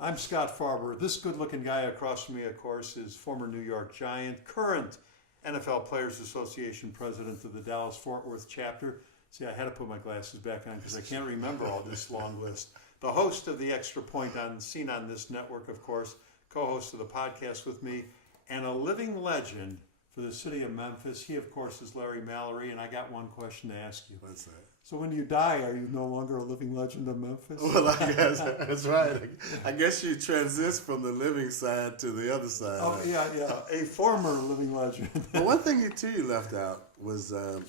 I'm Scott Farber. This good-looking guy across from me, of course, is former New York Giant, current NFL Players Association president of the Dallas-Fort Worth chapter. See, I had to put my glasses back on because I can't remember all this long list. The host of the Extra Point seen on this network, of course, co-host of the podcast with me, and a living legend for the city of Memphis. He, of course, is Larry Mallory, and I got one question to ask you. What's that? So when you die, are you no longer a living legend of Memphis? Well, I guess that's right. I guess you transition from the living side to the other side. Oh, yeah. A former living legend. But one thing you left out was a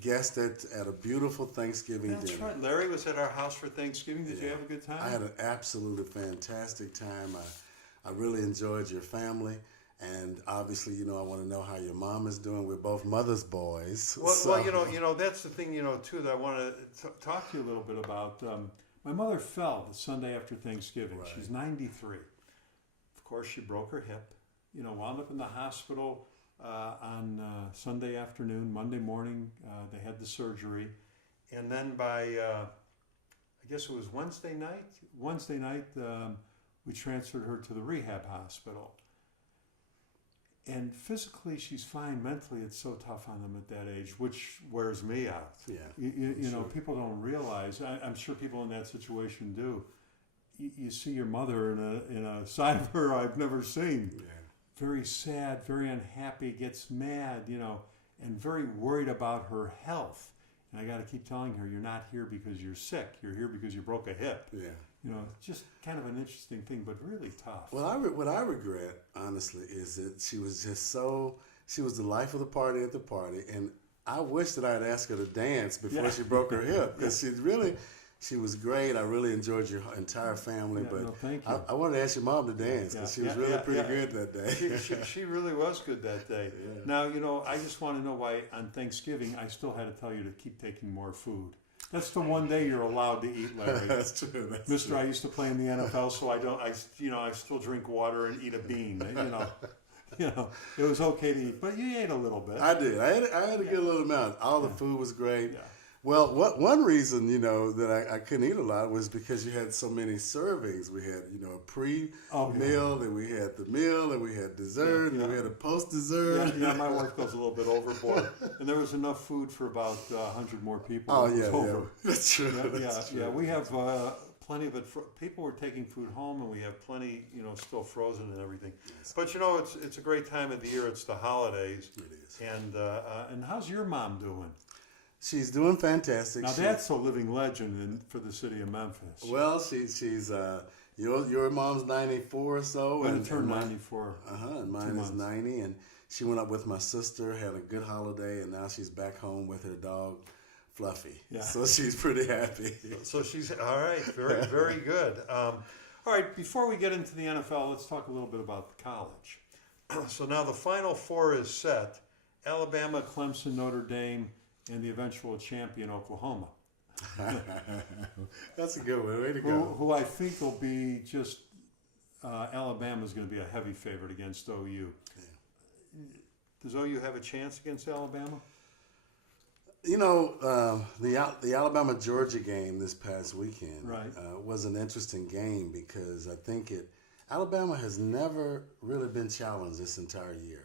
guest at a beautiful Thanksgiving That's dinner. right. Larry was at our house for Thanksgiving. Did you have a good time? I had an absolutely fantastic time. I really enjoyed your family. And obviously, I want to know how your mom is doing. We're both mother's boys. Well, that's the thing, too, that I want to talk to you a little bit about. My mother fell the Sunday after Thanksgiving. Right. She's 93. Of course, she broke her hip. Wound up in the hospital on Sunday afternoon. Monday morning, they had the surgery. And then by, I guess it was Wednesday night, we transferred her to the rehab hospital. And physically, she's fine. Mentally, it's so tough on them at that age, which wears me out. Yeah, you know, sure. people don't realize. I'm sure people in that situation do. You see your mother in a side of her I've never seen. Yeah. Very sad, very unhappy, gets mad, and very worried about her health. And I got to keep telling her, you're not here because you're sick. You're here because you broke a hip. Yeah. Just kind of an interesting thing, but really tough. Well, what I regret, honestly, is that she was she was the life of the party at the party. And I wish that I had asked her to dance before she broke her hip, because she was great. I really enjoyed your entire family. But thank you. I wanted to ask your mom to dance, because she was really pretty good that day. She really was good that day. Yeah. Now, I just want to know why on Thanksgiving I still had to tell you to keep taking more food. That's the one day you're allowed to eat, Larry. That's true. Mister, I used to play in the NFL, so I still drink water and eat a bean. It was okay to eat, but you ate a little bit. I did. I had a good little amount. All the food was great. Yeah. Well, one reason, that I couldn't eat a lot was because you had so many servings. We had, a pre-meal, then we had the meal, and we had dessert, and then we had a post-dessert. Yeah, my wife goes a little bit overboard. And there was enough food for about 100 more people. Oh, It was yeah, over. that's true. Yeah, we have plenty of it. People were taking food home, and we have plenty, still frozen and everything. Yes. But, it's a great time of the year. It's the holidays. It is. And how's your mom doing? She's doing fantastic. Now, that's a living legend for the city of Memphis. Well, she's your mom's 94 or so. Going to turn 94. And mine is 90. And she went up with my sister, had a good holiday, and now she's back home with her dog, Fluffy. Yeah. So she's pretty happy. So she's all right. Very, very good. All right. Before we get into the NFL, let's talk a little bit about college. So now the Final Four is set: Alabama, Clemson, Notre Dame, and the eventual champion, Oklahoma. That's a good one. Way to go. Who I think will be just Alabama's going to be a heavy favorite against OU. Yeah. Does OU have a chance against Alabama? The Alabama-Georgia game this past weekend was an interesting game, because I think Alabama has never really been challenged this entire year.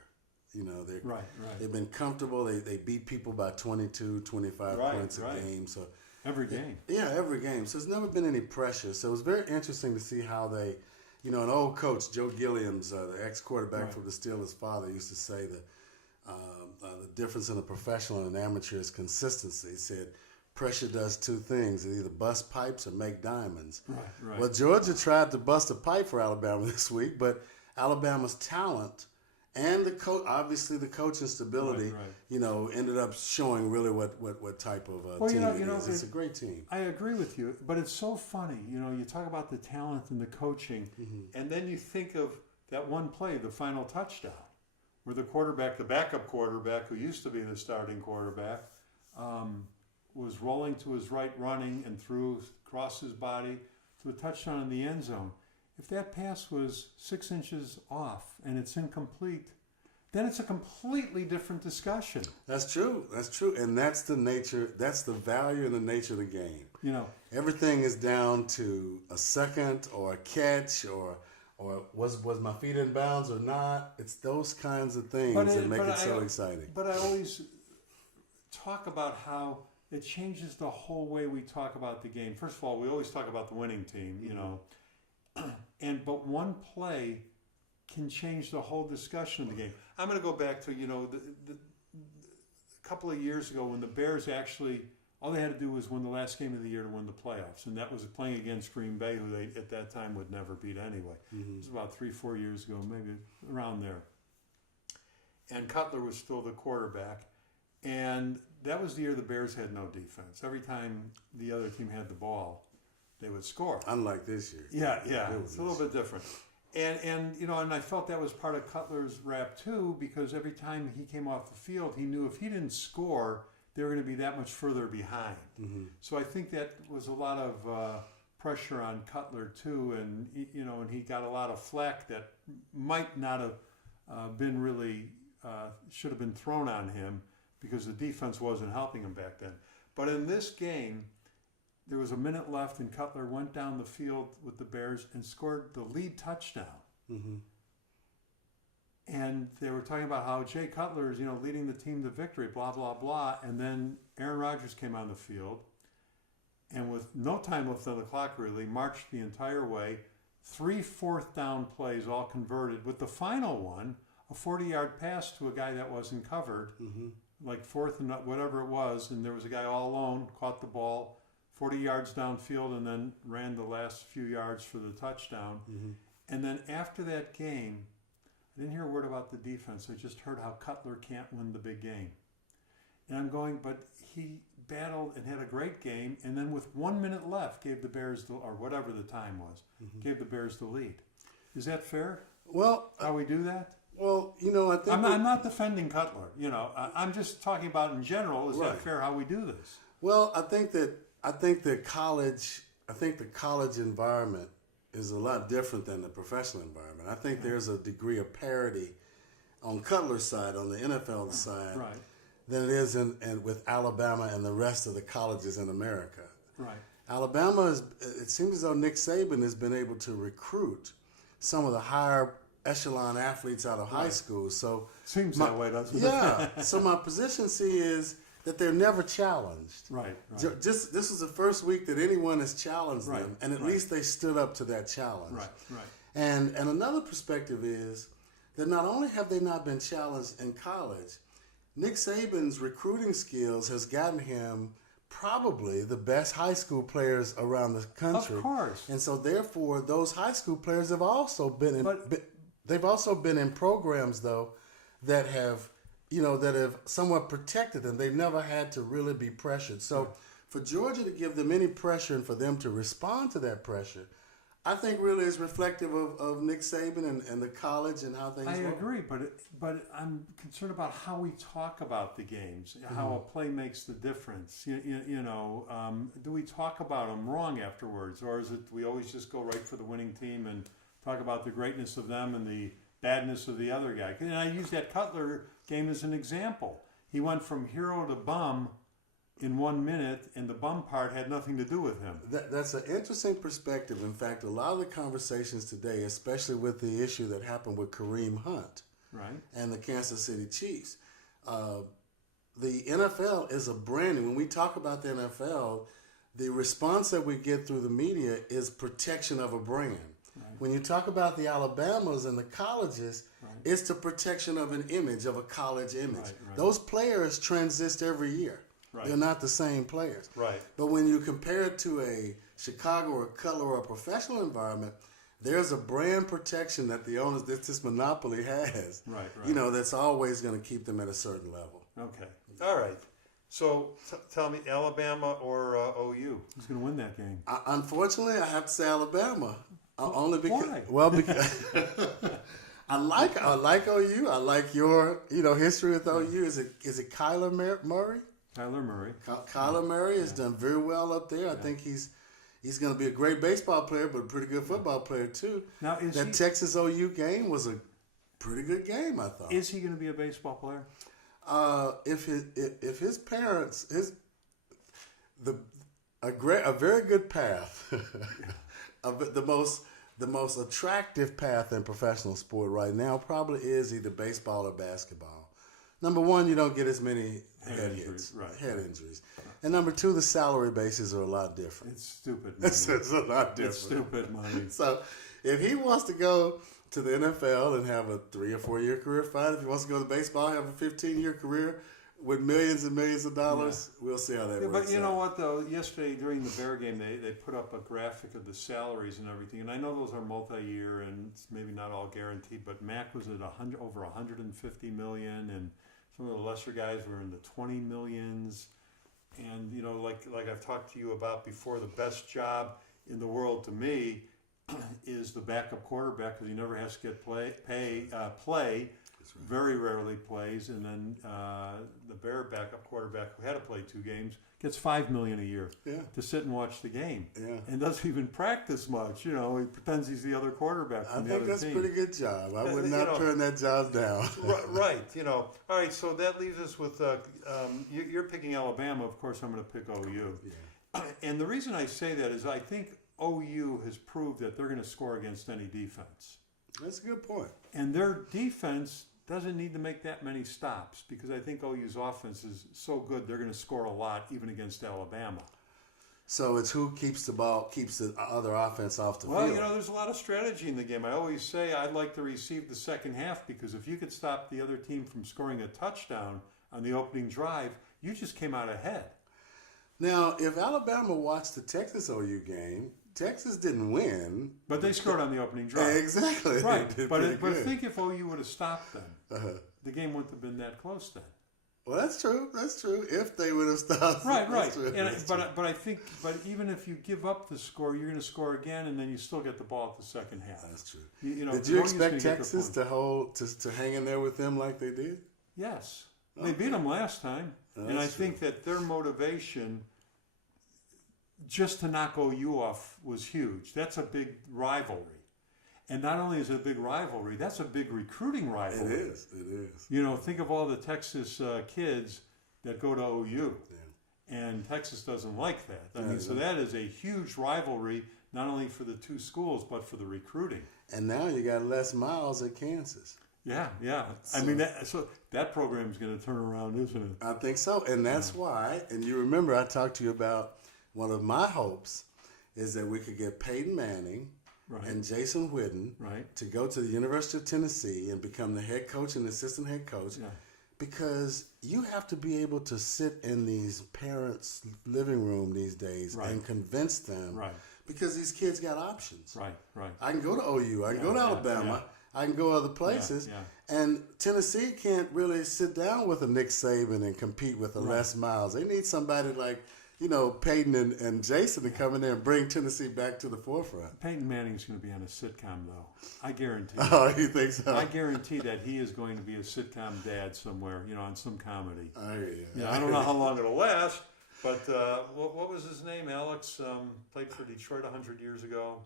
They've been comfortable. They beat people by 22, 25 points a game. So every game. Yeah, every game. So there's never been any pressure. So it was very interesting to see how they, an old coach, Joe Gilliams, the ex-quarterback from the Steelers' father, used to say that the difference in a professional and an amateur is consistency. He said pressure does two things: it either bust pipes or make diamonds. Right. Well, Georgia tried to bust a pipe for Alabama this week, but Alabama's talent and obviously the coaching stability, ended up showing really what type of team it is. It's a great team. I agree with you, but it's so funny. You talk about the talent and the coaching, and then you think of that one play, the final touchdown, where the backup quarterback, who used to be the starting quarterback, was rolling to his right, running, and threw across his body to a touchdown in the end zone. If that pass was 6 inches off and it's incomplete, then it's a completely different discussion. That's true. That's true. And that's the nature, that's the value and the nature of the game. You know, Everything is down to a second or a catch or was my feet in bounds or not. It's those kinds of things that make it so exciting. But I always talk about how it changes the whole way we talk about the game. First of all, we always talk about the winning team, you know, but one play can change the whole discussion of the game. I'm going to go back to, you know, a couple of years ago when the Bears actually, all they had to do was win the last game of the year to win the playoffs, and that was playing against Green Bay, who they at that time would never beat anyway. It was about 3-4 years ago, maybe around there. And Cutler was still the quarterback, and that was the year the Bears had no defense. Every time the other team had the ball, they would score. Unlike this year. Yeah, it's a little bit different. And you know, and I felt that was part of Cutler's rap too, because every time he came off the field, he knew if he didn't score, they were going to be that much further behind. So I think that was a lot of pressure on Cutler too, and you know, and he got a lot of flack that might not have been really should have been thrown on him because the defense wasn't helping him back then. But in this game, there was a minute left, and Cutler went down the field with the Bears and scored the lead touchdown. And they were talking about how Jay Cutler is, you know, leading the team to victory, blah, blah, blah. And then Aaron Rodgers came on the field, and with no time left on the clock, really, marched the entire way. 3 fourth down plays, all converted, with the final one, a 40-yard pass to a guy that wasn't covered, like fourth and whatever it was, and there was a guy all alone, caught the ball 40 yards downfield, and then ran the last few yards for the touchdown. And then after that game, I didn't hear a word about the defense. I just heard how Cutler can't win the big game. And I'm going, but he battled and had a great game, and then with 1 minute left, gave the Bears, or whatever the time was, gave the Bears the lead. Is that fair? Well, How we do that? well, you know, I think I'm not defending Cutler. You know, I'm just talking about in general. Is Right. that fair how we do this? Well, I think the college environment is a lot different than the professional environment. I think there's a degree of parity on Cutler's side, on the NFL side, Right. than it is with Alabama and the rest of the colleges in America. Right. Alabama it seems as though Nick Saban has been able to recruit some of the higher echelon athletes out of high school. So Seems that way, doesn't it? yeah. So my position is that they're never challenged. Right. Just this was the first week that anyone has challenged Right, them, and at right. least they stood up to that challenge. Right. And another perspective is that not only have they not been challenged in college, Nick Saban's recruiting skills has gotten him probably the best high school players around the country. Of course. And so therefore those high school players have also been in But- they've also been in programs though that have somewhat protected them. They've never had to really be pressured. So for Georgia to give them any pressure and for them to respond to that pressure, I think really is reflective of Nick Saban and the college and how things I work. agree, but I'm concerned about how we talk about the games, how a play makes the difference. Do we talk about them wrong afterwards, or is it we always just go right for the winning team and talk about the greatness of them and the badness of the other guy? And I use that Cutler game as an example. He went from hero to bum in 1 minute, and the bum part had nothing to do with him. That's an interesting perspective. In fact, a lot of the conversations today, especially with the issue that happened with Kareem Hunt Right. and the Kansas City Chiefs, the NFL is a branding. When we talk about the NFL, the response that we get through the media is protection of a brand. When you talk about the Alabamas and the colleges, it's the protection of an image, of a college image. Right. Those players transist every year. Right. They're not the same players. Right. But when you compare it to a Chicago or Cutler or a professional environment, there's a brand protection that the owners, this monopoly has. Right. That's always going to keep them at a certain level. Okay. All right. So tell me, Alabama or OU? Who's going to win that game? Unfortunately, I have to say Alabama. Only because, why? Well, because I like OU. I like your history with OU. Is it Kyler Murray? Kyler Murray. Kyler Murray has done very well up there. I think he's going to be a great baseball player, but a pretty good football player too. Now, Texas OU game was a pretty good game, I thought. Is he going to be a baseball player? If his parents a very good path, the most attractive path in professional sport right now probably is either baseball or basketball. Number one, you don't get as many head hits, head injuries, and number two, the salary bases are a lot different. It's stupid money. It's a lot different. It's stupid money. So, if he wants to go to the NFL and have a 3 or 4 year career, fine. If he wants to go to baseball, have a 15-year career with millions and millions of dollars, we'll see how that works. But you know what, though? Yesterday during the Bear game, they put up a graphic of the salaries and everything, and I know those are multi-year and it's maybe not all guaranteed. But Mac was at over 150 million, and some of the lesser guys were in the 20 millions. And you know, like I've talked to you about before, the best job in the world to me is the backup quarterback, because he never has to get play. Very rarely plays, and then the Bear backup quarterback who had to play 2 games gets $5 million a year to sit and watch the game, and doesn't even practice much. You know, he pretends he's the other quarterback from the other team. I think that's a pretty good job. I would not turn that job down. Right. You know. All right. So that leaves us with you're picking Alabama. Of course, I'm going to pick OU. Yeah. And the reason I say that is I think OU has proved that they're going to score against any defense. That's a good point. And their defense doesn't need to make that many stops, because I think OU's offense is so good they're going to score a lot even against Alabama. So it's who keeps the other offense off the field. Well, you know, there's a lot of strategy in the game. I always say I'd like to receive the second half, because if you could stop the other team from scoring a touchdown on the opening drive, you just came out ahead. Now, if Alabama watched the Texas OU game, Texas didn't win. But they scored on the opening drive. Exactly. Right. But think if OU would have stopped them, the game wouldn't have been that close then. Well, that's true. That's true. If they would have stopped. Right. But I think even if you give up the score, you're going to score again, and then you still get the ball at the second half. That's true. You know, did you expect Texas to hang in there with them like they did? Yes. They beat them last time. And I think that their motivation just to knock OU off was huge. That's a big rivalry. And not only is it a big rivalry, that's a big recruiting rivalry. It is. You know, think of all the Texas kids that go to OU. Yeah. And Texas doesn't like that. I mean, so that is a huge rivalry, not only for the two schools, but for the recruiting. And now you got Les Miles at Kansas. Yeah. I mean, that program is going to turn around, isn't it? I think so. And that's why, and you remember I talked to you about one of my hopes is that we could get Peyton Manning and Jason Witten to go to the University of Tennessee and become the head coach and assistant head coach, because you have to be able to sit in these parents' living room these days and convince them, because these kids got options. Right. I can go to OU. I can go to Alabama. I can go other places. And Tennessee can't really sit down with a Nick Saban and compete with a Les Miles. They need somebody like, you know, Peyton and Jason to come in there and bring Tennessee back to the forefront. Peyton Manning's going to be on a sitcom, though. I guarantee. Oh, you think so? I guarantee that he is going to be a sitcom dad somewhere, you know, on some comedy. I hear you. Yeah, I don't know how long it'll last, but what was his name? Alex played for Detroit 100 years ago.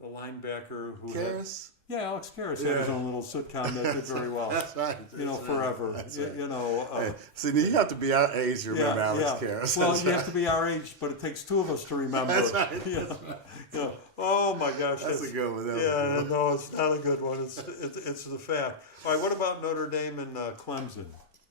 The linebacker who Karras? Alex Karras had his own little sitcom that did very well. That's right. You know, forever. You know. Hey, see, you have to be our age to remember Alex Karras. Well, you have to be our age, but it takes 2 of us to remember. That's right. You know, oh my gosh, that's a good one. No, it's not a good one. It's the fact. All right, what about Notre Dame and Clemson?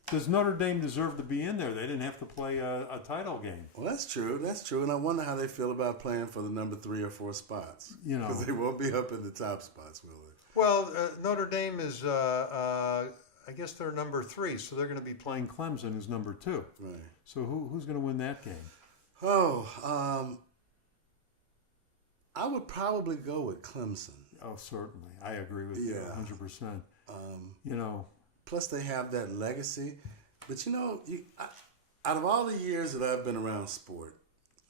Does Notre Dame deserve to be in there? They didn't have to play a title game. Well, that's true. And I wonder how they feel about playing for the number 3 or 4 spots. You know, because they won't be up in the top spots, will they? Well, Notre Dame is, I guess they're number 3, so they're going to be playing Clemson, who's number 2. Right. So who's going to win that game? I would probably go with Clemson. Oh, certainly. I agree with you 100%. You know. Plus, they have that legacy. But, you know, out of all the years that I've been around sport,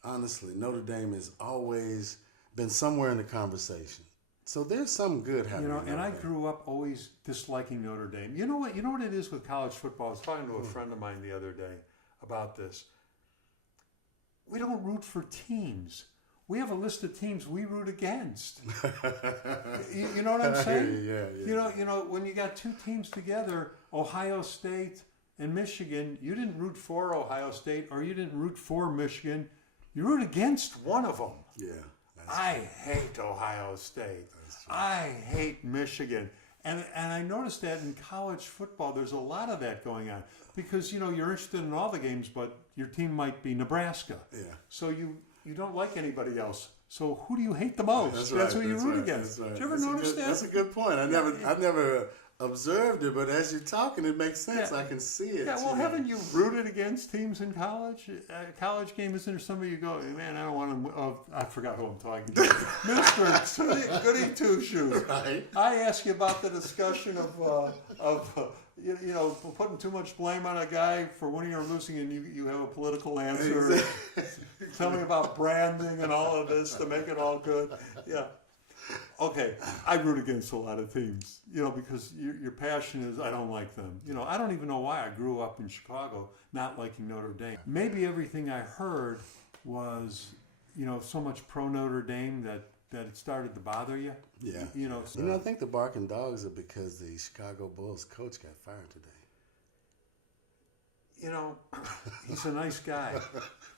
honestly, Notre Dame has always been somewhere in the conversation. So there's some good happening. You know, and I grew up always disliking Notre Dame. You know what? You know what it is with college football? I was talking to a friend of mine the other day about this. We don't root for teams. we have a list of teams we root against. You know what I'm saying? Yeah. You know, when you got two teams together, Ohio State and Michigan, you didn't root for Ohio State or you didn't root for Michigan. You root against one of them. Yeah. I hate Ohio State. I hate Michigan. And I noticed that in college football, there's a lot of that going on. Because, you know, you're interested in all the games, but your team might be Nebraska. Yeah. So you don't like anybody else. So who do you hate the most? That's who you root against. Right. Did you ever notice that? That's a good point. I never observed it, but as you're talking, it makes sense. Yeah. I can see it. Yeah, well, haven't you rooted against teams in college? A college game, isn't there somebody you go, man, I don't want to, oh, I forgot who I'm talking to. Mr. Goody Two Shoes. Right. I ask you about the discussion of you know, putting too much blame on a guy for winning or losing, and you have a political answer. Exactly. Tell me about branding and all of this to make it all good. Yeah. Okay, I root against a lot of teams, you know, because your passion is I don't like them. You know, I don't even know why I grew up in Chicago not liking Notre Dame. Maybe everything I heard was, you know, so much pro Notre Dame that it started to bother you. Yeah. You know, so, You know, I think the barking dogs are because the Chicago Bulls coach got fired today. you know, he's a nice guy,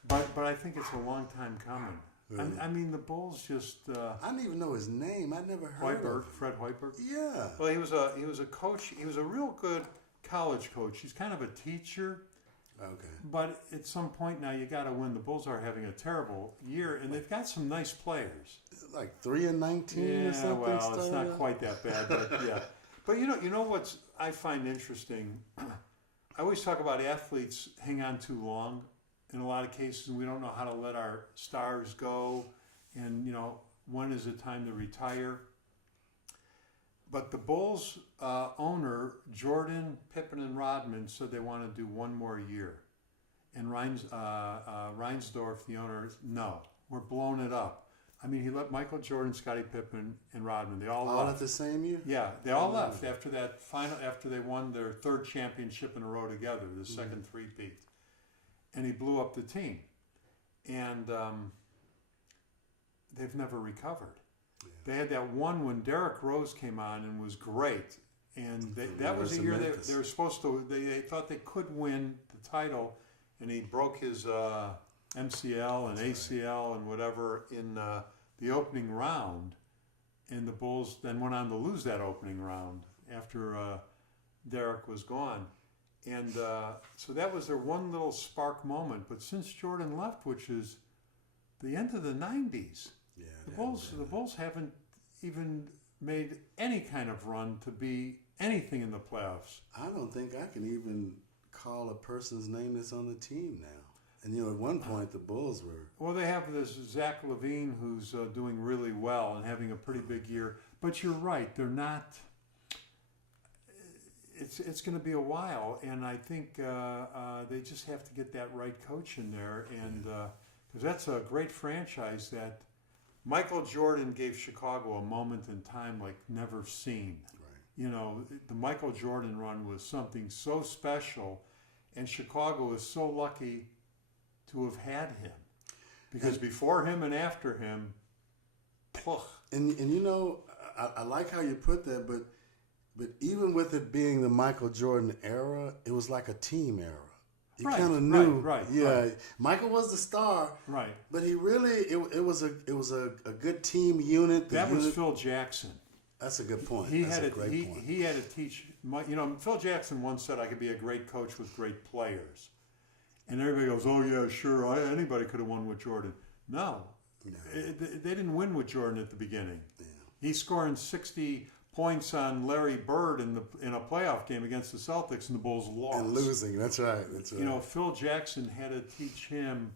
but I think it's a long time coming. Really? I mean, the Bulls just I didn't even know his name. I never heard of Hoiberg, him. Fred Hoiberg. Yeah. Well, he was a coach. He was a real good college coach. He's kind of a teacher, Okay. but at some point now you got to win. The Bulls are having a terrible year, and they've got some nice players. Is it like 3-19 or something? well, it's not started? quite that bad, but yeah. But you know what's I find interesting. I always talk about athletes hang on too long in a lot of cases, and we don't know how to let our stars go, and you know when is it time to retire. But the Bulls owner Jordan, Pippen, and Rodman said they want to do one more year, and Reinsdorf, the owner, no, we're blowing it up. I mean, he let Michael Jordan, Scottie Pippen, and Rodman. They all left. At the same year? Yeah, they all left after that final. After they won their third championship in a row together, the second three-peat, and he blew up the team, and they've never recovered. Yeah. They had that one when Derrick Rose came on and was great, and that was a year they were supposed to. They thought they could win the title, and he broke his MCL and ACL and whatever in the opening round, and the Bulls then went on to lose that opening round after Derrick was gone. And so that was their one little spark moment. But since Jordan left, which is the end of the 90s, the Bulls haven't even made any kind of run to be anything in the playoffs. I don't think I can even call a person's name that's on the team now. And, you know, at one point the Bulls were... Well, they have this Zach LaVine who's doing really well and having a pretty big year. But you're right, they're not... It's going to be a while, and I think they just have to get that right coach in there, and because that's a great franchise that Michael Jordan gave Chicago a moment in time like never seen. Right. You know, the Michael Jordan run was something so special, and Chicago is so lucky to have had him, because before him and after him, and you know, I like how you put that, but even with it being the Michael Jordan era, it was like a team era. You kind of knew, right. Michael was the star, right? But he really, it was a good team unit. That was Phil Jackson. That's a good point. He had to teach. You know, Phil Jackson once said, "I could be a great coach with great players," and everybody goes, "Oh yeah, sure. Anybody could have won with Jordan." No, they didn't win with Jordan at the beginning. Yeah. He's scoring 60 points on Larry Bird in a playoff game against the Celtics, and the Bulls lost. And losing, that's right. You know, Phil Jackson had to teach him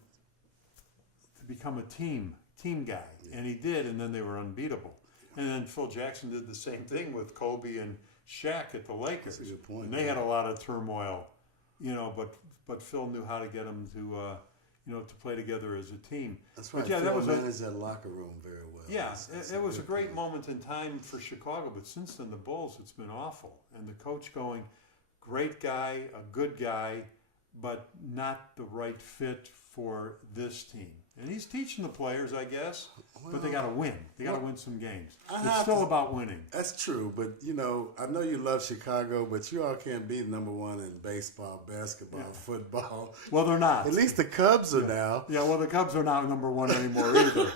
to become a team guy, and he did, and then they were unbeatable. And then Phil Jackson did the same thing with Kobe and Shaq at the Lakers. That's a good point. And they had a lot of turmoil, you know, but Phil knew how to get them to, to play together as a team. That's right. But yeah, Phil that was managed that locker room very well. Yeah, it was a great moment in time for Chicago, but since then the Bulls, it's been awful. And the coach going, great guy, a good guy, but not the right fit for this team. And he's teaching the players, I guess, but they got to win. They got to win some games. I It's still about winning. That's true, but I know you love Chicago, but you all can't be number one in baseball, basketball, football. Well, they're not. At least the Cubs are now. Yeah, well, the Cubs are not number one anymore either.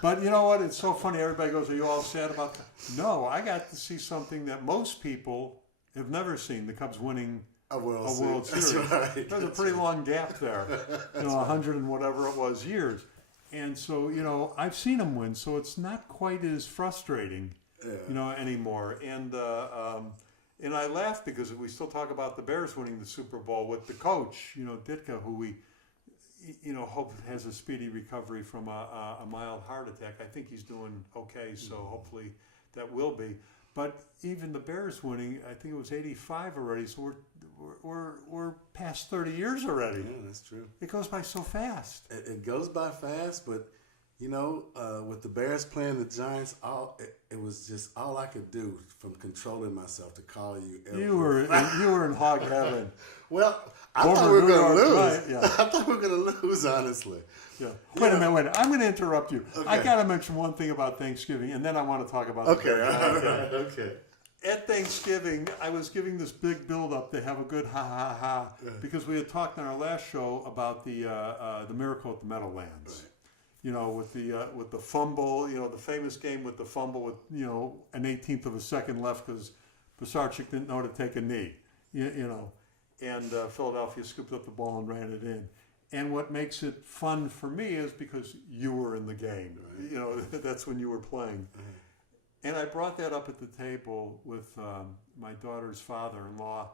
But you know what? It's so funny. Everybody goes, "Are you all sad about that?" No, I got to see something that most people have never seen: the Cubs winning A World Series. That's right. There's a pretty long gap there, 100 and whatever it was years. And so, I've seen them win, so it's not quite as frustrating, anymore. And I laugh because we still talk about the Bears winning the Super Bowl with the coach, Ditka, who we, hope has a speedy recovery from a mild heart attack. I think he's doing okay, so hopefully that will be. But even the Bears winning, I think it was 85 already, so we're past 30 years already. Yeah, that's true. It goes by so fast. It goes by fast, but with the Bears playing the Giants, it was just all I could do from controlling myself to call you. You were in hog heaven. Well, I Former thought we were New going to York lose. Giant, yeah. I thought we were going to lose, honestly. Yeah. Wait a minute. I'm going to interrupt you. Okay. I got to mention one thing about Thanksgiving, and then I want to talk about Okay, the Bears. all right, okay. At Thanksgiving, I was giving this big build-up to have a good ha-ha-ha because we had talked on our last show about the miracle at the Meadowlands. Right. With the fumble, the famous game with the fumble with, an 18th of a second left because Pisarcik didn't know to take a knee, and Philadelphia scooped up the ball and ran it in. And what makes it fun for me is because you were in the game. Right. That's when you were playing. Right. And I brought that up at the table with my daughter's father-in-law,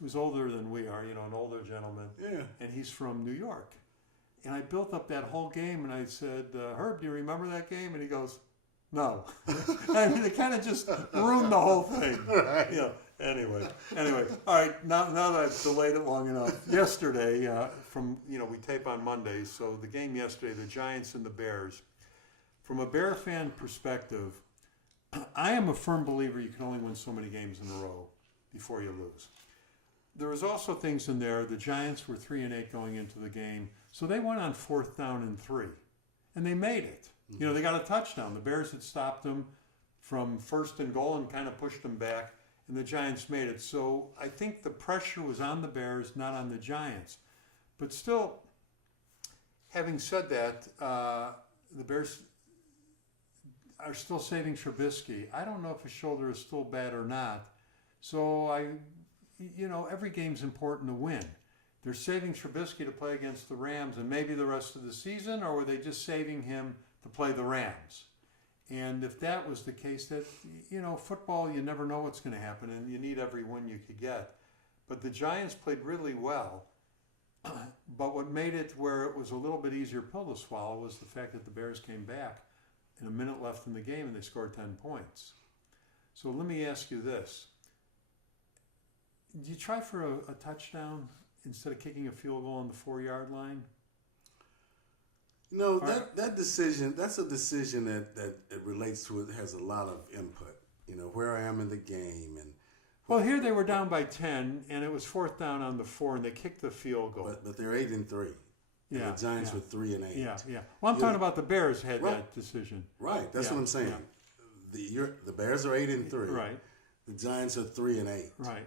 who's older than we are, an older gentleman. Yeah. And he's from New York. And I built up that whole game, and I said, Herb, do you remember that game? And he goes, no. I mean, it kind of just ruined the whole thing. Right. Anyway. All right, now that I've delayed it long enough. Yesterday, we tape on Mondays, so the game yesterday, the Giants and the Bears. From a Bear fan perspective, I am a firm believer you can only win so many games in a row before you lose. There was also things in there. The Giants were 3-8 going into the game, so they went on 4th down and 3, and they made it. Mm-hmm. They got a touchdown. The Bears had stopped them from 1st and goal and kind of pushed them back, and the Giants made it. So I think the pressure was on the Bears, not on the Giants. But still, having said that, the Bears are still saving Trubisky. I don't know if his shoulder is still bad or not. So every game's important to win. They're saving Trubisky to play against the Rams and maybe the rest of the season, or were they just saving him to play the Rams? And if that was the case, that football, you never know what's going to happen, and you need every win you could get. But the Giants played really well. But what made it where it was a little bit easier pill to swallow was the fact that the Bears came back and a minute left in the game and they scored 10 points. So let me ask you this. Do you try for a touchdown instead of kicking a field goal on the 4-yard line? That decision, that's a decision that it relates to, it has a lot of input. Where I am in the game. Well, here they were down by 10, and it was 4th down on the 4, and they kicked the field goal. But they're 8-3. Yeah, the Giants were 3-8. Yeah. Well, I'm talking about the Bears had that decision. Right, that's what I'm saying. Yeah. The Bears are 8-3. Right. The Giants are 3-8. Right.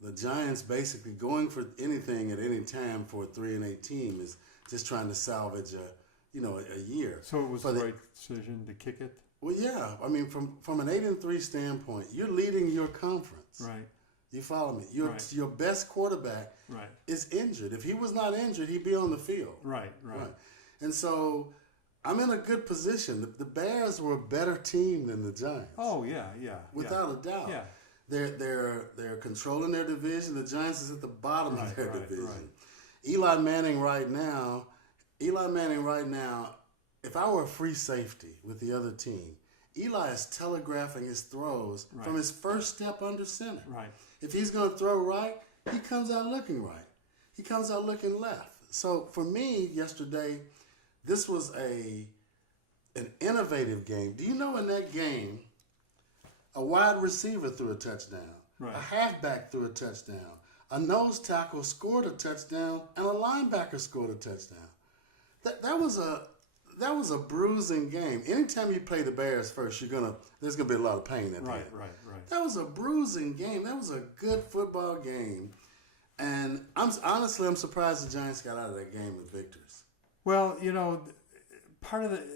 The Giants basically going for anything at any time for a 3-8 team is just trying to salvage a year. So it was the right decision to kick it? Well, yeah. I mean, from an 8-3 standpoint, you're leading your conference. Right. You follow me? Your best quarterback is injured. If he was not injured, he'd be on the field. Right. And so I'm in a good position. The Bears were a better team than the Giants. Oh, yeah. Without a doubt. Yeah. They're controlling their division. The Giants is at the bottom of their division. Right. Eli Manning right now, if I were a free safety with the other team, Eli is telegraphing his throws from his first step under center. Right. If he's going to throw right, he comes out looking right. He comes out looking left. So for me yesterday, this was an innovative game. Do you know in that game, a wide receiver threw a touchdown, a halfback threw a touchdown, a nose tackle scored a touchdown, and a linebacker scored a touchdown. That was that was a bruising game. Anytime you play the Bears first, there's gonna be a lot of pain at the end. Right. That was a bruising game. That was a good football game, and I'm surprised the Giants got out of that game with victors. Well, part of it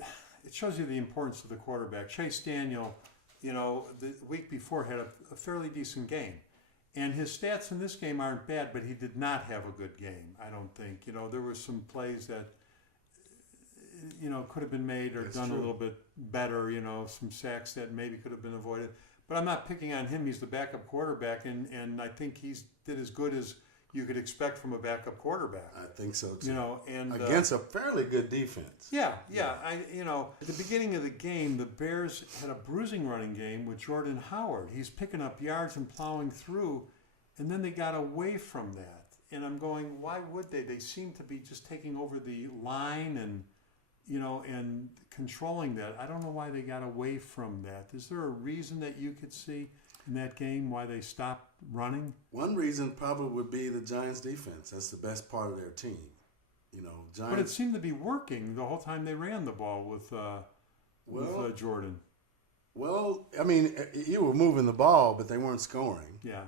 shows you the importance of the quarterback. Chase Daniel, the week before had a fairly decent game. And his stats in this game aren't bad, but he did not have a good game, I don't think. There were some plays that, could have been made or done a little bit better, some sacks that maybe could have been avoided. But I'm not picking on him. He's the backup quarterback, and I think he's did as good as you could expect from a backup quarterback. I think so too. And against a fairly good defense. Yeah. At the beginning of the game, the Bears had a bruising running game with Jordan Howard. He's picking up yards and plowing through, and then they got away from that. And I'm going, why would they? They seem to be just taking over the line and controlling that. I don't know why they got away from that. Is there a reason that you could see in that game why they stopped running? One reason probably would be the Giants' defense. That's the best part of their team. Giants. But it seemed to be working the whole time they ran the ball with Jordan. Well, I mean, you were moving the ball, but they weren't scoring. Yeah.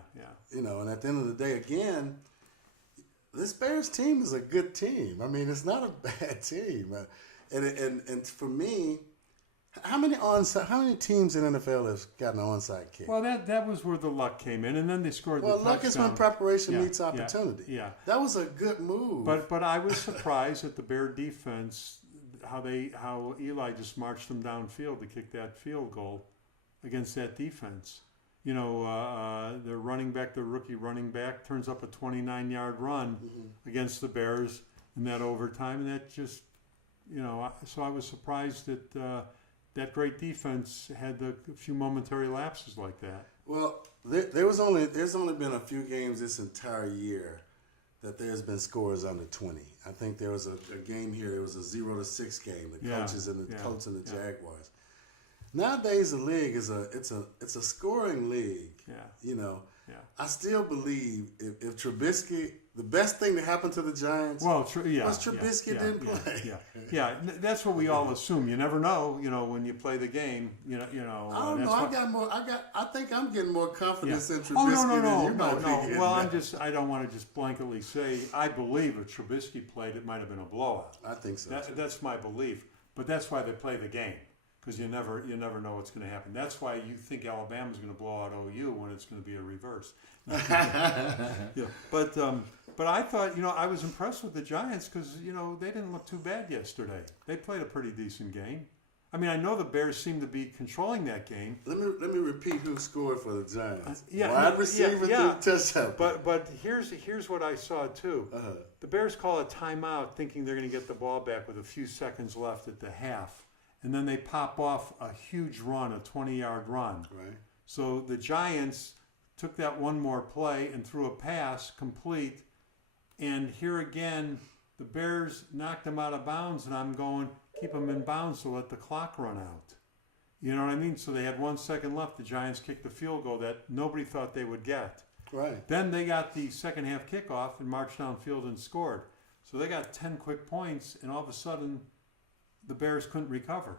And at the end of the day, again, this Bears team is a good team. I mean, it's not a bad team. And for me, how many teams in the NFL have gotten an onside kick? Well, that was where the luck came in, and then they scored the touchdown. Well, luck is when preparation meets opportunity. Yeah. That was a good move. But I was surprised at the Bear defense, how Eli just marched them downfield to kick that field goal against that defense. Their running back, their rookie running back, turns up a 29-yard run against the Bears in that overtime, and that just, so I was surprised that that great defense had a few momentary lapses like that. Well, there's only been a few games this entire year that there's been scores under 20. I think there was a game here. There was a 0-6 game. The Colts and the Jaguars. Nowadays, the league is a scoring league. Yeah. I still believe if Trubisky, the best thing that happened to the Giants was Trubisky didn't play. Yeah. That's what we all assume. You never know. When you play the game. I don't know. I think I'm getting more confidence in Trubisky no. than you might be getting. Well, I don't want to just blanketly say I believe if Trubisky played, it might have been a blowout. I think so. That's my belief. But that's why they play the game. Because you never know what's going to happen. That's why you think Alabama's going to blow out OU when it's going to be a reverse. But I thought, I was impressed with the Giants because, they didn't look too bad yesterday. They played a pretty decent game. I mean, I know the Bears seem to be controlling that game. Let me repeat who scored for the Giants. Wide receiver, touchdown. But here's what I saw too. The Bears call a timeout, thinking they're going to get the ball back with a few seconds left at the half. And then they pop off a huge run, a 20-yard run. Right. So the Giants took that one more play and threw a pass complete. And here again, the Bears knocked them out of bounds. And I'm going, keep them in bounds to let the clock run out. You know what I mean? So they had 1 second left. The Giants kicked the field goal that nobody thought they would get. Right. Then they got the second half kickoff and marched downfield and scored. So they got 10 quick points, and all of a sudden, the Bears couldn't recover.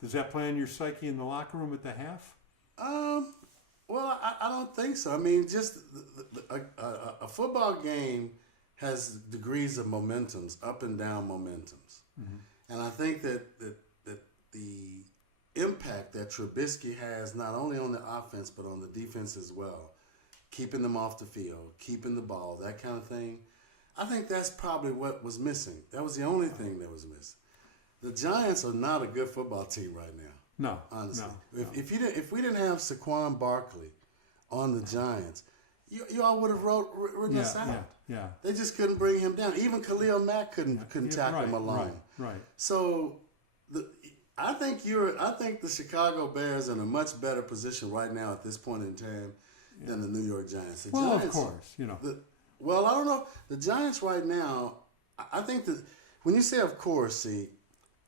Does that play on your psyche in the locker room at the half? Well, I don't think so. I mean, just a football game has degrees of momentums, up and down momentums. Mm-hmm. And I think that the impact that Trubisky has not only on the offense but on the defense as well, keeping them off the field, keeping the ball, that kind of thing, I think that's probably what was missing. That was the only thing that was missing. The Giants are not a good football team right now. No, honestly. No. If we didn't have Saquon Barkley on the Giants, you all would have written us out. Yeah. They just couldn't bring him down. Even Khalil Mack couldn't tackle him alone. Right. So I think the Chicago Bears are in a much better position right now at this point in time than the New York Giants. Giants, of course, well, I don't know. The Giants right now, I think that when you say of course, see,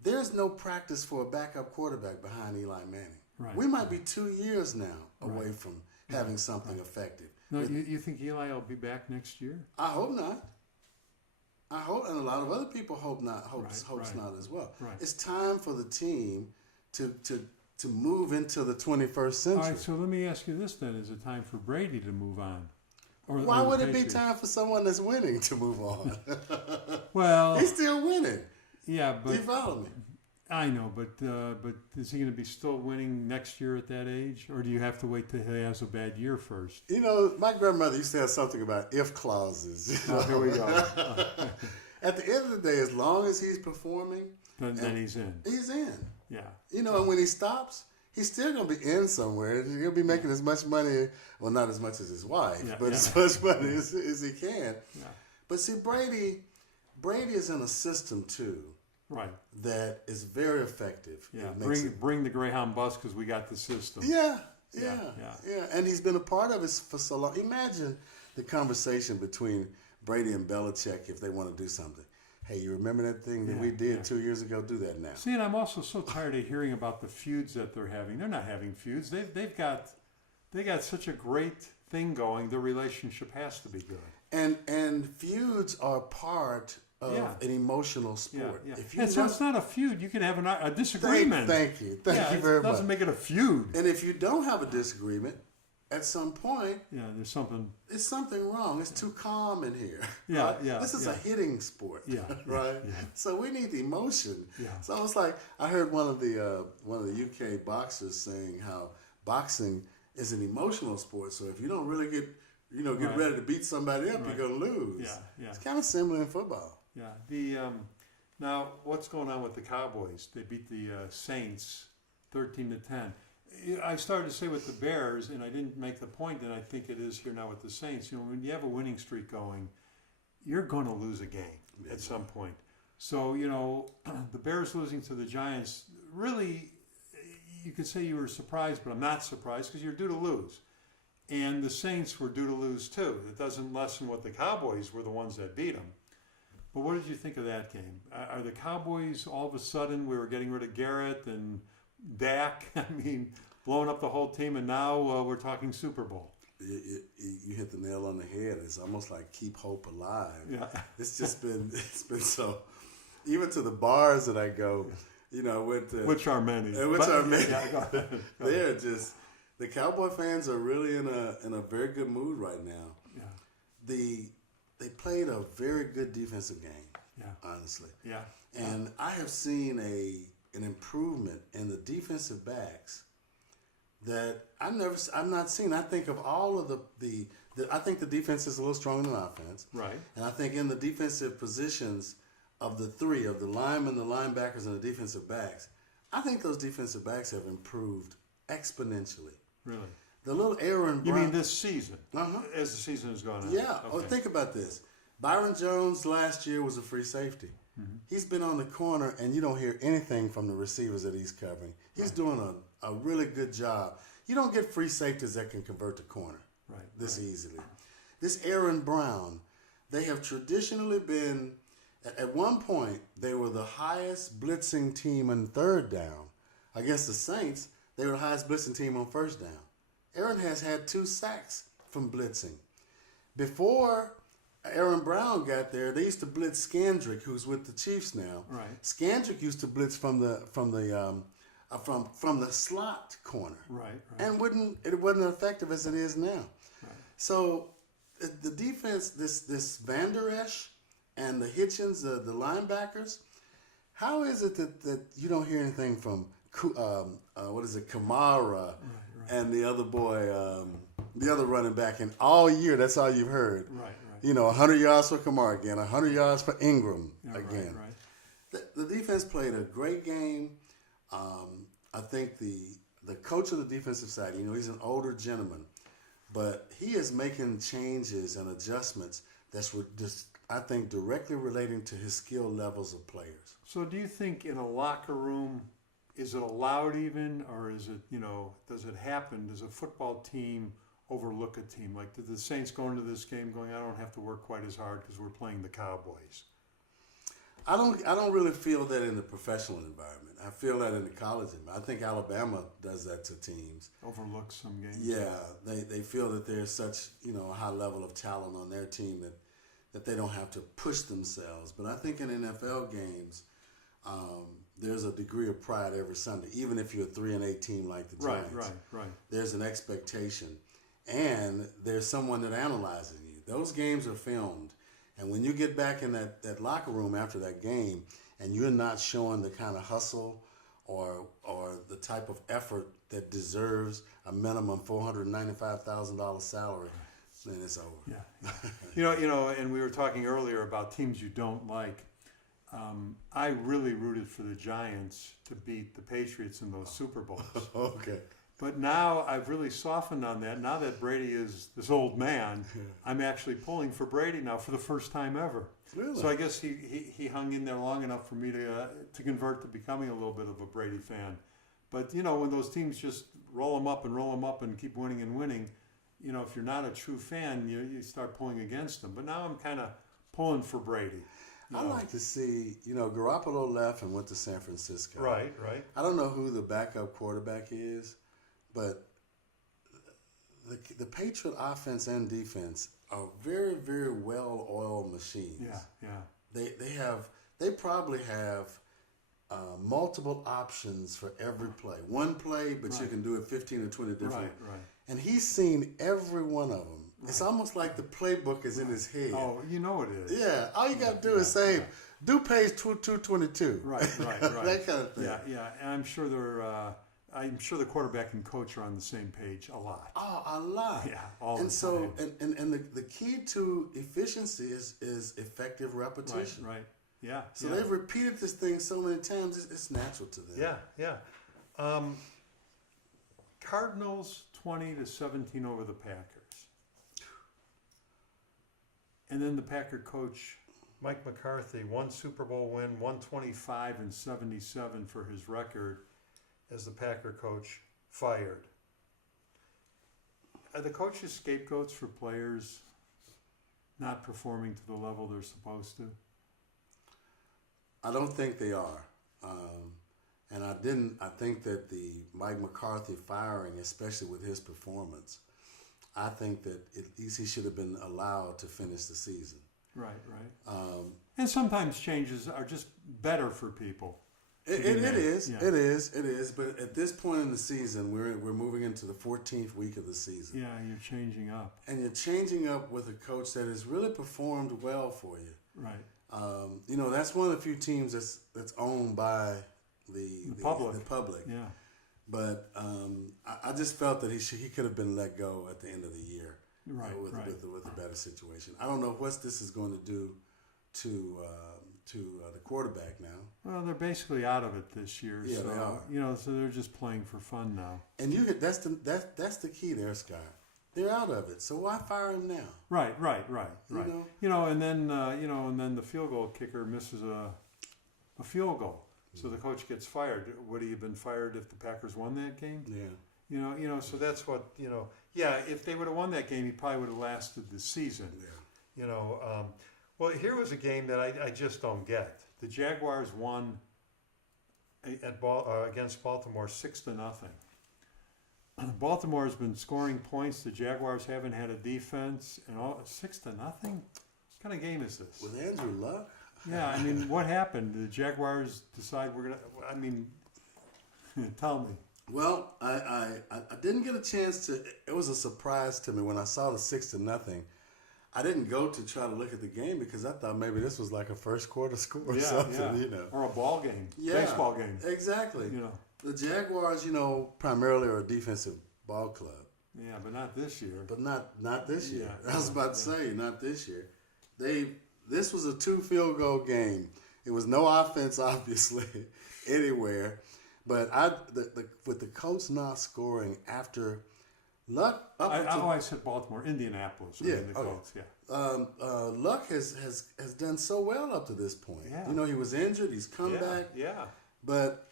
there's no practice for a backup quarterback behind Eli Manning. Right. We might be 2 years now away from having something effective. No, you think Eli will be back next year? I hope not. I hope, and a lot of other people hopes Right. not as well. Right. It's time for the team to move into the 21st century. All right, so let me ask you this then: is it time for Brady to move on? Why or the would it be Patriots? time for someone that's winning to move on? Well, He's still winning. yeah, Do you but follow me? I know, but is he going to be still winning next year at that age, or do you have to wait till he has a bad year first? You know, my grandmother used to have something about if clauses. You know? Oh, here we go. At the end of the day, as long as he's performing, Then he's in. he's in. Yeah. You know, and when he stops, he's still going to be in somewhere. He'll be making as much money, well, not as much as his wife, Yeah, but yeah. as much money as he can. Yeah. But see, Brady is in a system, too, Right. that is very effective. Yeah. It makes it- Bring the Greyhound bus because we got the system. Yeah, Yeah, yeah. And he's been a part of it for so long. Imagine the conversation between Brady and Belichick if they want to do something. Hey, you remember that thing that Yeah, we did yeah. 2 years ago? Do that now. See, and I'm also so tired of hearing about the feuds that they're having. They're not having feuds. They got such a great thing going. Their relationship has to be good. And feuds are part of Yeah. an emotional sport. Yeah. If you And so don't- it's not a feud. You can have a disagreement. Thank you Yeah, very it doesn't much. make it a feud. And if you don't have a disagreement, at some point, Yeah, there's something. it's something wrong. It's too calm in here. Yeah, right? yeah, This is yeah. a hitting sport. Yeah, right. yeah. So we need the emotion. Yeah. So it's like I heard one of the UK boxers saying how boxing is an emotional sport. So if you don't really get Right. ready to beat somebody up, Right. you're gonna lose. Yeah. It's kind of similar in football. Yeah. The now what's going on with the Cowboys? They beat the Saints 13-10. I started to say with the Bears, and I didn't make the point, and I think it is here now with the Saints. You know, when you have a winning streak going, you're going to lose a game at some point. So you know, the Bears losing to the Giants, really, you could say you were surprised, but I'm not surprised because you're due to lose. And the Saints were due to lose too. It doesn't lessen what the Cowboys were the ones that beat them. But what did you think of that game? Are the Cowboys all of a sudden we were getting rid of Garrett and Dak? I mean, blowing up the whole team, and now we're talking Super Bowl. You hit the nail on the head. It's almost like keep hope alive. Yeah. It's been so. Even to the bars that I go, went to Which are many. which are many. Yeah, go ahead. Go ahead. They're just the Cowboy fans are really in a very good mood right now. Yeah. They played a very good defensive game. Yeah. Honestly. Yeah. And I have seen an improvement in the defensive backs that I've not seen. I think of all of I think the defense is a little stronger than offense. Right. And I think in the defensive positions of the three, of the linemen, the linebackers, and the defensive backs, I think those defensive backs have improved exponentially. Really. The little Aaron You Brown. mean this season? Uh-huh. As the season has gone on. Yeah. Oh, Okay. think about this. Byron Jones last year was a free safety. Mm-hmm. He's been on the corner, and you don't hear anything from the receivers that he's covering. He's doing a really good job. You don't get free safeties that can convert the corner this easily. This Aaron Brown, they have traditionally been, at one point, they were the highest blitzing team in third down. Against the Saints, they were the highest blitzing team on first down. Aaron has had 2 sacks from blitzing. Before Aaron Brown got there, they used to blitz Scandrick, who's with the Chiefs now. Right. Scandrick used to blitz from the slot corner, Right. and it wasn't as effective as it is now. So the defense, this Van Der Esch and the Hitchens, the linebackers, how is it that you don't hear anything from Kamara and the other boy, the other running back, and all year that's all you've heard? Right. 100 yards for Kamara again, 100 yards for Ingram again. Right. The defense played a great game. I think the coach of the defensive side, he's an older gentleman, but he is making changes and adjustments that's just, I think, directly relating to his skill levels of players. So do you think in a locker room, is it allowed even, or is it, does it happen? Does a football team overlook a team? Like, did the Saints go into this game going, I don't have to work quite as hard because we're playing the Cowboys? I don't really feel that in the professional environment. I feel that in the college environment. I think Alabama does that to teams. Overlook some games? Yeah, they feel that there's such, a high level of talent on their team that, that they don't have to push themselves. But I think in NFL games, there's a degree of pride every Sunday, even if you're a 3-8 team like the Giants. Right. There's an expectation, and there's someone that analyzes you. Those games are filmed, and when you get back in that locker room after that game, and you're not showing the kind of hustle or the type of effort that deserves a minimum $495,000 salary, then it's over. Yeah. you know, and we were talking earlier about teams you don't like. I really rooted for the Giants to beat the Patriots in those Super Bowls. Okay. But now I've really softened on that. Now that Brady is this old man, I'm actually pulling for Brady now for the first time ever. Really? So I guess he hung in there long enough for me to convert to becoming a little bit of a Brady fan. But, you know, when those teams just roll them up and keep winning and winning, you know, if you're not a true fan, you start pulling against them. But now I'm kind of pulling for Brady. I like to see, you know, Garoppolo left and went to San Francisco. Right. I don't know who the backup quarterback is, but the Patriot offense and defense are very, very well-oiled machines. Yeah. They probably have multiple options for every play. One play, but you can do it 15 or 20 different. Right. And he's seen every one of them. It's almost like the playbook is in his head. Oh, you know it is. Yeah, all you got to do is say, do page 222. Right. That kind of thing. Yeah. And I'm sure I'm sure the quarterback and coach are on the same page a lot. Oh, a lot. Yeah, all and the so, time. And the key to efficiency is effective repetition. Right. Yeah. So they've repeated this thing so many times, it's natural to them. Yeah. Cardinals 20-17 over the Packers. And then the Packer coach, Mike McCarthy, one Super Bowl win, 125-77 for his record as the Packer coach, fired. Are the coaches scapegoats for players not performing to the level they're supposed to? I don't think they are. And I think that the Mike McCarthy firing, especially with his performance, I think that at least he should have been allowed to finish the season. Right. And sometimes changes are just better for people. It is. But at this point in the season, we're moving into the 14th week of the season. Yeah, you're changing up. And you're changing up with a coach that has really performed well for you. Right. You know, that's one of the few teams that's owned by the public. Yeah. But I just felt that he could have been let go at the end of the year. Right. With a better situation. I don't know what this is going to do to the quarterback now. Well, they're basically out of it this year. Yeah, so, they are. You know, so they're just playing for fun now. And that's the key there, Scott. They're out of it, so why fire him now? Right. You know? And then the field goal kicker misses a field goal, so the coach gets fired. Would he have been fired if the Packers won that game? Yeah. You know. So that's what Yeah, if they would have won that game, he probably would have lasted the season. Yeah. Well, here was a game that I just don't get. The Jaguars won against Baltimore 6-0. Baltimore has been scoring points. The Jaguars haven't had a defense, and 6-0. What kind of game is this? With Andrew Luck? Yeah, I mean, what happened? Did the Jaguars decide we're gonna? I mean, tell me. Well, I didn't get a chance to. It was a surprise to me when I saw the 6-0. I didn't go to try to look at the game because I thought maybe this was like a first quarter score or something, you know. Or a ball game, baseball game. Exactly. You know. The Jaguars, primarily are a defensive ball club. Yeah, but not this year. But not this year. Yeah. I was about to say, not this year. This was a 2-field goal game. It was no offense, obviously, anywhere. But with the coach not scoring after Luck I said Baltimore, Indianapolis. Yeah, the Colts. Yeah. Luck has done so well up to this point. Yeah. You know, he was injured. He's come back. Yeah. But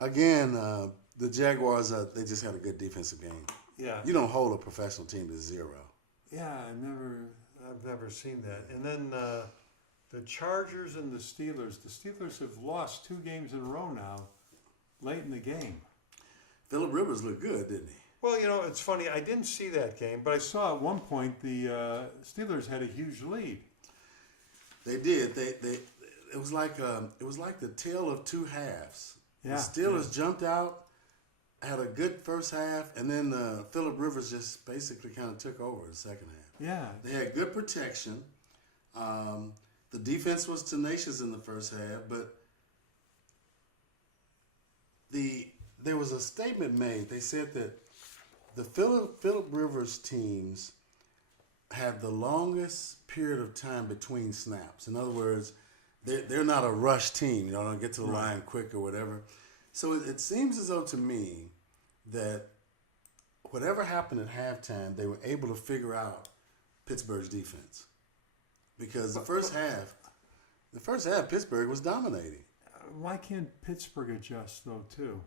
again, the Jaguars they just had a good defensive game. Yeah. You don't hold a professional team to 0. Yeah, I've never seen that. And then the Chargers and the Steelers. The Steelers have lost 2 games in a row now, late in the game. Phillip Rivers looked good, didn't he? Well, it's funny. I didn't see that game, but I saw at one point the Steelers had a huge lead. They did. It was like the tale of two halves. Yeah, The Steelers jumped out, had a good first half, and then Phillip Rivers just basically kind of took over the second half. Yeah. They had good protection. The defense was tenacious in the first half, but there was a statement made. They said that the Phillip Rivers teams had the longest period of time between snaps. In other words, they're not a rush team. You know, don't get to the line quick or whatever. So it seems as though to me that whatever happened at halftime, they were able to figure out Pittsburgh's defense. Because the first half, Pittsburgh was dominating. Why can't Pittsburgh adjust though too?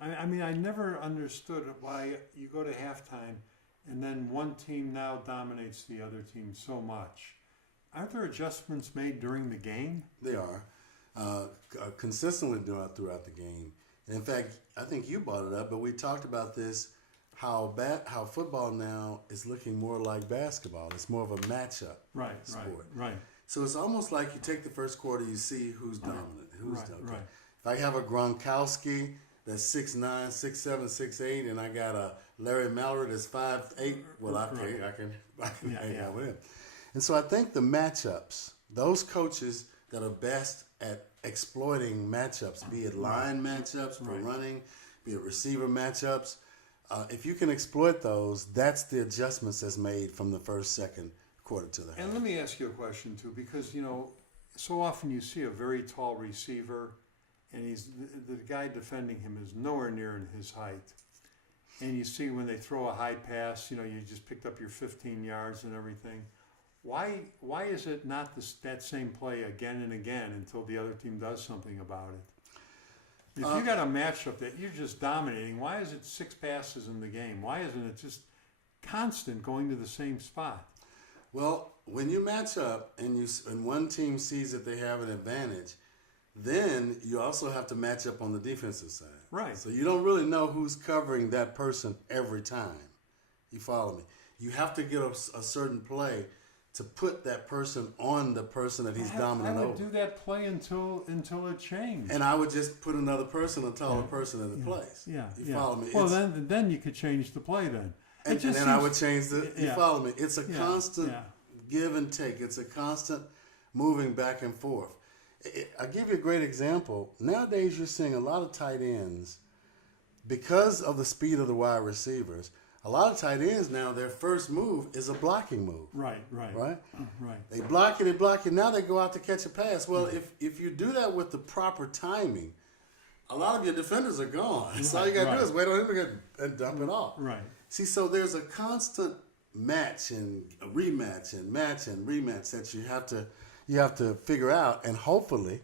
I mean, I never understood why you go to halftime and then one team now dominates the other team so much. Aren't there adjustments made during the game? They are consistently throughout the game. And in fact, I think you brought it up, but we talked about this, how football now is looking more like basketball. It's more of a matchup sport. Right. So it's almost like you take the first quarter, you see who's dominant, who's dominant. Right. If I have a Gronkowski that's 6'9", 6'7", 6'8", and I got a Larry Mallory that's 5'8", well, I can hang out with him. And so I think the matchups, those coaches that are best at exploiting matchups, be it line matchups for running, be it receiver matchups, if you can exploit those, that's the adjustments that's made from the first, second quarter to the half. And let me ask you a question too, because so often you see a very tall receiver, and the guy defending him is nowhere near in his height. And you see when they throw a high pass, you just picked up your 15 yards and everything. Why is it not that same play again and again until the other team does something about it? If you got a matchup that you're just dominating, why is it 6 passes in the game? Why isn't it just constant going to the same spot? Well, when you match up and one team sees that they have an advantage, then you also have to match up on the defensive side. Right. So you don't really know who's covering that person every time. You follow me? You have to get a certain play to put that person on the person that he's dominant over. I would do that play until it changed. And I would just put another person, a taller person in the place. Yeah. You follow me? Well, then you could change the play then. And then I would change you follow me? It's a constant give and take. It's a constant moving back and forth. I'll give you a great example. Nowadays, you're seeing a lot of tight ends, because of the speed of the wide receivers, a lot of tight ends now, their first move is a blocking move. Right. They block it. Now they go out to catch a pass. Well, if you do that with the proper timing, a lot of your defenders are gone. So all you got to do is wait on him to get and dump it off. Right. See, so there's a constant match and a rematch and match and rematch that you have to figure out, and hopefully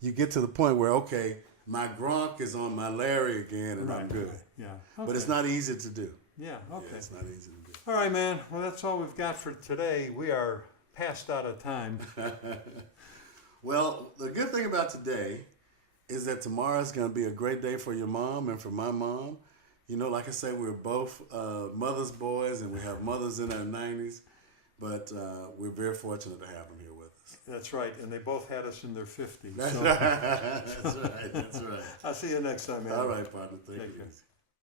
you get to the point where, okay, my Gronk is on my Larry again, and I'm good. Yeah. Okay. But it's not easy to do. Yeah, okay. Yeah, it's not easy to do. All right, man. Well, that's all we've got for today. We are past out of time. Well, the good thing about today is that tomorrow is going to be a great day for your mom and for my mom. Like I say, we're both mother's boys, and we have mothers in our 90s, but we're very fortunate to have them here with us. That's right, and they both had us in their 50s. That's right. That's right. I'll see you next time, man. All right, partner. Thank you. Care.